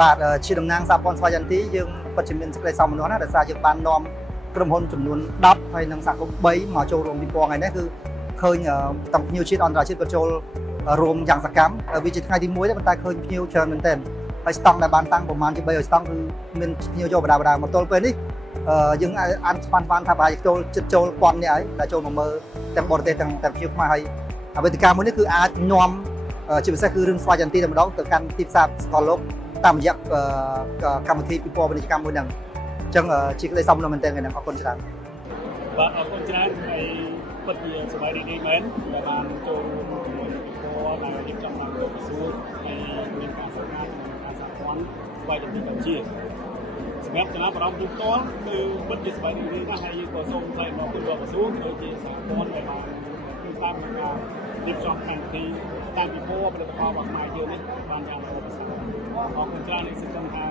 បាទជាតំណាងសហព័ន្ធស្វ័យយន្ទីយើងពិតជាមានសេចក្តីសោមនស្សណាស់ដោយសារយើងបាននាំក្រុមហ៊ុនចំនួន10ហើយនិងសហគមន៍3មកចូលរួមពិព័រណ៍ថ្ងៃនេះគឺឃើញទាំងភ្ញៀវជាតិអន្តរជាតិក៏ចូលរួមយ៉ាងសកម្មវាជាថ្ងៃទី1ទេប៉ុន្តែឃើញភ្ញៀវច្រើនមែនទែនហើយស្តង់ដែលបានតាំងប្រមាណជា300ស្តង់គឺមានភ្ញៀវចូលបដាមកទល់ពេលនេះយើងអានស្មានថាប្រហែលជាចូល1000នាក់ហើយដែលចូលមកមើលទាំងបរទេសទាំងភ្ញៀវខ្មែរហើយវេទិកាមួយនេះគឺអាចនាំជាពិសេសគឺរឿងស្វ័យយន្ទីតែម្ដងទៅកាន់ទីផ្សារសកលលោកតាមរយៈកម្មវិធីពិព័រណ៍ពាណិជ្ជកម្មមួយហ្នឹងអញ្ចឹងជាក្តីសោមនស្សមែនទែនថ្ងៃនេះអរគុណច្រើនបាទអរគុណច្រើនហើយពិតជាសប្បាយរីករាយមែនដែលបានចូលរួមជាមួយពិព័រណ៍ដែលរៀបចំឡើងដោយក្រសួងហើយមានការសហការជាមួយការសហព័ន្ធស្វ័យយន្ទីកម្ពុជាសម្រាប់ចំណាប់អារម្មណ៍ទូទាត់គឺពិតជាសប្បាយរីករាយណាស់ហើយយើងក៏សូមថ្លែងអំណរគុណដល់ក្រសួងដូចជាសហព័ន្ធដែលបានតាមការរៀបចំកម្មវិធីតាមពិព័រណ៍ផលិតផលរបស់ខ្មែរយើងនេះបានយ៉ាងល្អប្រសើរអរគុណច្រើននិងសង្ឃឹមថា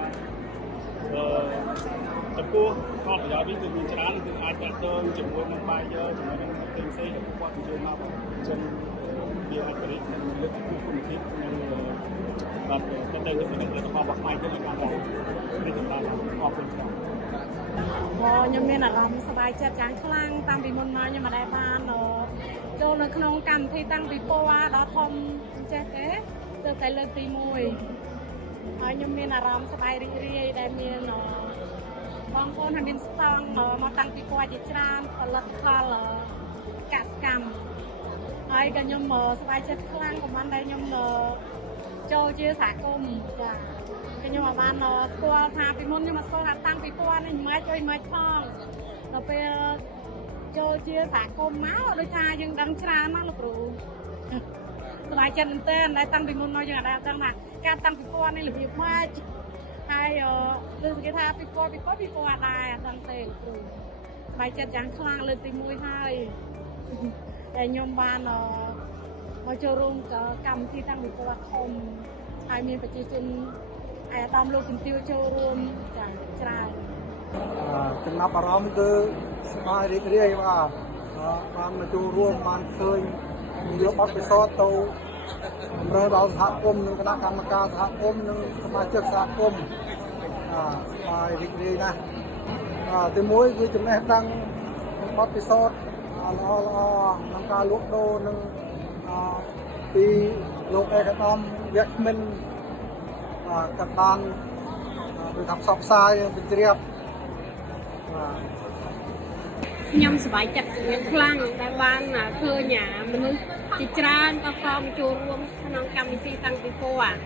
ចំពោះផលប្រយោជន៍នេះគឺមានច្រើនគឺអាចតាក់ទងជាមួយនឹងបាយយើជាមួយនឹងផ្សេងៗដែលគាត់ជួយមកចឹងវាអាចបរិយានិងលើកកម្ពស់គុណភាពនិងបាទទៅទៅនឹងផលិតផលរបស់ខ្មែរយើងឲ្យបានល្អនេះសម្រាប់អរគុណច្រើនខ្ញុំមានអារម្មណ៍សប្បាយចិត្តយ៉ាងខ្លាំងតាំងពីមុនមកខ្ញុំមិនដែលបានចូលនៅក្នុងកម្មវិធីតាំងពិព័រណ៍ដ៏ធំចេះទេទើបតែលើកទី1ហើយខ្ញុំមានអារម្មណ៍សប្បាយរីករាយដែលមានបងប្អូនហើយមានស្តង់មកតាំងពិព័រណ៍ជាច្រើនផលិតផលកសិកម្មហើយក៏ខ្ញុំសប្បាយចិត្តខ្លាំងប្រហែលដែលខ្ញុំចូលជាសហគមន៍ចាខ្ញុំបានស្គាល់ថាពីមុនខ្ញុំស្គាល់ថាតាំងពិព័រណ៍នេះមិនមិនផងដល់ពេលចូលជាសហគមន៍មកដូចថាយើងដឹងច្រើនណាស់លោកគ្រូសប្បាយចិត្តមែនទែនតែតាំងពីមុនមកយើងអាចដឹងថាការតាំងពិព័រណ៍នេះរបៀបម៉េចហើយលើកគេថាពិព័រណ៍ដែរអត់ដឹងទេលោកគ្រូសប្បាយចិត្តយ៉ាងខ្លាំងលើកទី1ហើយតែខ្ញុំបានមកចូលរួមកម្មវិធីតាំងពិព័រណ៍ធំហើយមានប្រជាជនអាដាមលោកជំទាវចូលរួមចាច្រើនចំណាប់អារម្មណ៍គឺសប្បាយរីករាយបាទបានមកចូលរួមបានឃើញយកបទពិសោធន៍ទៅបម្រើដល់សហគមន៍និងគណៈកម្មការសហគមន៍និងសមាជិកសហគមន៍សប្បាយរីករាយណាស់ទី1គឺចំណេះដឹងបទពិសោធន៍ល្អក្នុងការលក់ដូរនិងពីលោកឯកឧត្តមវគ្គមិនក៏បានឬថាផ្សព្វផ្សាយបញ្ជ្រាបខ្ញុំសប្បាយចិត្តខ្លាំងដែលបានឃើញមនុស្សជាច្រើនក៏ចូលរួមក្នុងកម្មវិធីតាំងពិព័រណ៍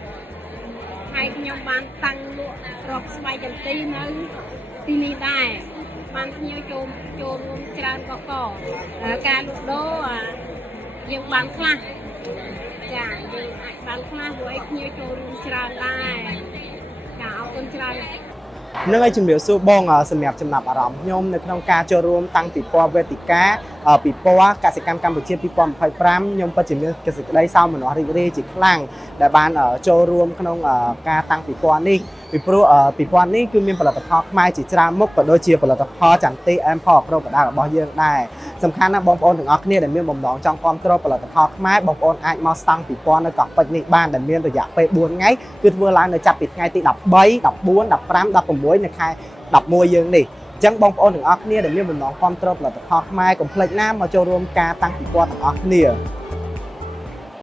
ហើយខ្ញុំបានតាំងលក់រកស្វ័យយន្ទីនៅទីនេះដែរបានភ្ញៀវចូលរួមច្រើនក៏ការលក់ដូរយើងបានខ្លះចាយើងអាចបានខ្លះព្រោះឯភ្ញៀវចូលរួមច្រើនដែរចាអរគុណច្រើននឹងឲ្យជំរាបសួរបងសម្រាប់ចំណាប់អារម្មណ៍ខ្ញុំនៅក្នុងការចូលរួមតាំងពិព័រណ៍វេទិកាពិព័រណ៍កសិកម្មកម្ពុជា2025ខ្ញុំពិតជាមានសេចក្តីសោមនស្សរីករាយជាខ្លាំងដែលបានចូលរួមក្នុងការតាំងពិព័រណ៍នេះពីព្រោះពិព័រណ៍នេះគឺមានផលិតផលខ្មែរជាច្រើនមុខក៏ដូចជាផលិតផលចន្ទិអែមផលអក្រូបដារបស់យើងដែរសំខាន់ណាស់បងប្អូនទាំងអស់គ្នាដែលមានបំណងចង់គាំទ្រផលិតផលខ្មែរបងប្អូនអាចមកស្តង់ពិព័រណ៍នៅកោះពេជ្រនេះបានដែលមានរយៈពេល4ថ្ងៃគឺធ្វើឡើងនៅចាប់ពីថ្ងៃទី13 14 15 16នៅខែ11យើងនេះអញ្ចឹងបងប្អូនទាំងអស់គ្នាដែលមានបំណងគាំទ្រផលិតផលខ្មែរកុំភ្លេចណាមកចូលរួមការតាំងពិព័រណ៍ទាំងអស់គ្នា